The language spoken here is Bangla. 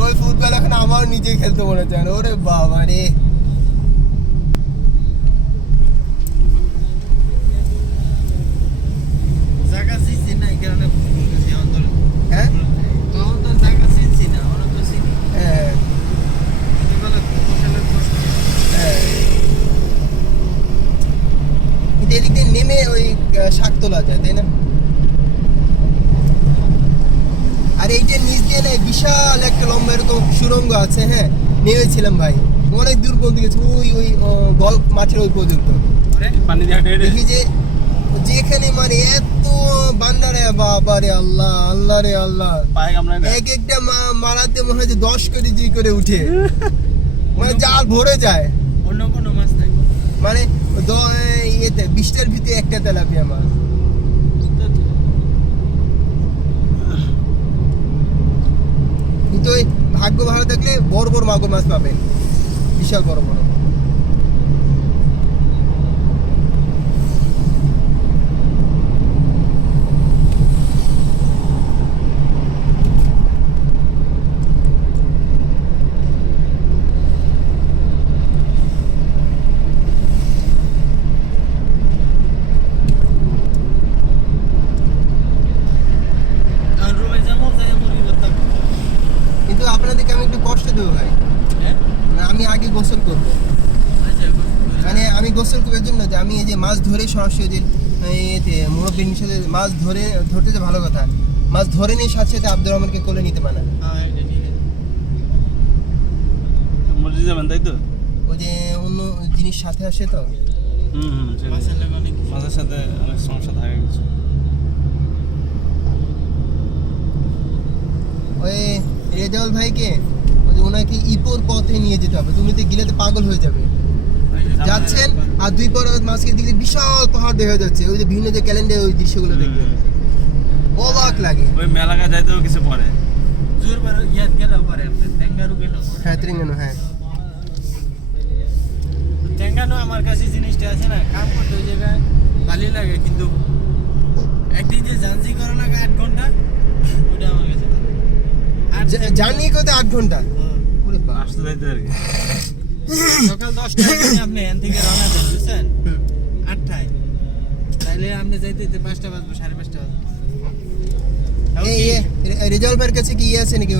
ওই ফুটবল এখন আমার নিজে খেলতে মনে চায় না। ওরে বাবা রে, জায়গা চিনছি না এই কারণে বলতেছি অন্তর। হ্যাঁ তখন তো জায়গা চিনছি না, ওরা তো চিনি। হ্যাঁ ছোটবেলা কৌশলের কষ্ট। হ্যাঁ। কিন্তু এদিক দিয়ে নেমে ওই শাক তোলা যায়, তাই না? আর এইটার নিচ দিয়ে না বিশাল একটা লম্বা এরকম সুড়ঙ্গ আছে। হ্যাঁ, নেমেছিলাম ভাই, অনেক দূর পর্যন্ত গেছি, ওই ওই গল্ফ মাঠের ওই পর্যন্ত। পানি দিয়ে হেঁটে হেঁটে দেখি যে যেখানে মানে এত বান্দারে, বাবা রে আল্লাহ, আল্লাহ রে আল্লাহ, পায়ে কামড়ায় না। এক একটা মারাতে মনে হয় যে 10 কেজি করে উঠে, মানে জাল ভরে যায়। অন্য কোনো মাছ নাই। মানে ইয়েতে 20টার ভিতরে একটা তেলাপিয়া মাছ। কিন্তু ওই ভাগ্য ভালো থাকলে বড় বড় মাগুর মাছ পাবেন, বিশাল বড় বড়। আর রুমে যাবো, যাই মুড়ি করতাম। কিন্তু আপনাদেরকে আমি একটু কষ্ট দেবো ভাই, হ্যাঁ মানে আমি আগে গোসল করবো। আচ্ছা, মানে আমি গোসল করবার জন্য যে আমি এই যে মাছ ধরে সরাসরি যে এতে মুরব্বীর সাথে মাছ ধরতে যে ভালো কথা, মাছ ধরে নিয়ে সাথে সাথে আব্দুর রহমানকে কোলে নিতে পারে না। হ্যাঁ এটা ঠিক আছে। মসজিদ যাবেন তাই তো? ওই যে অন্য জিনিস সাথে আসে তো। সেটাই। মাছের লাগে অনেক কিছু। মাছের সাথে অনেক সমস্যা থাকে কিছু। ওই রেজাউল ভাইকে ওই যে ওনাকে ইপোর পথে নিয়ে যেতে হবে, তুমি তো গিলাতে পাগল হয়ে যাবে। যাচ্ছেন আর 2 পর মাঝকে দিকে বিশাল পাহাড় দেখা যাচ্ছে, ওই যে বিভিন্ন যে ক্যালেন্ডার ওই দৃশ্যগুলো দেখবেন, অবাক লাগে। ওই মেলাকা যাইতেও কিছু পরে। জোর বার ইয়াদ গেলেও পারে, আপনি টেঙ্গারু গেলেও পারে। হ্যাঁ তেলেঙ্গানা, হ্যাঁ টেঙ্গানো আমার কাছে জিনিসটা আছে না, কাম করতে ওই জায়গায় ভালোই লাগে, কিন্তু একদিন যে জানজি করা লাগে 8 ঘন্টা, ওটা আমার কাছে ভালো। জার্নি করতে 8 ঘন্টা। হ্যাঁ। ওরে বাবা। আসতে যাইতে আর কি। সকাল 10টায় যদি আপনি এখান থেকে রওনা দেন, বুঝছেন, 8টায়, তাইলে আপনি যাইতে 5টা বাজবে, 5:30 বাজবে। এই রেজাউল ভাইয়ের কাছে কি ইয়ে আছে নাকি?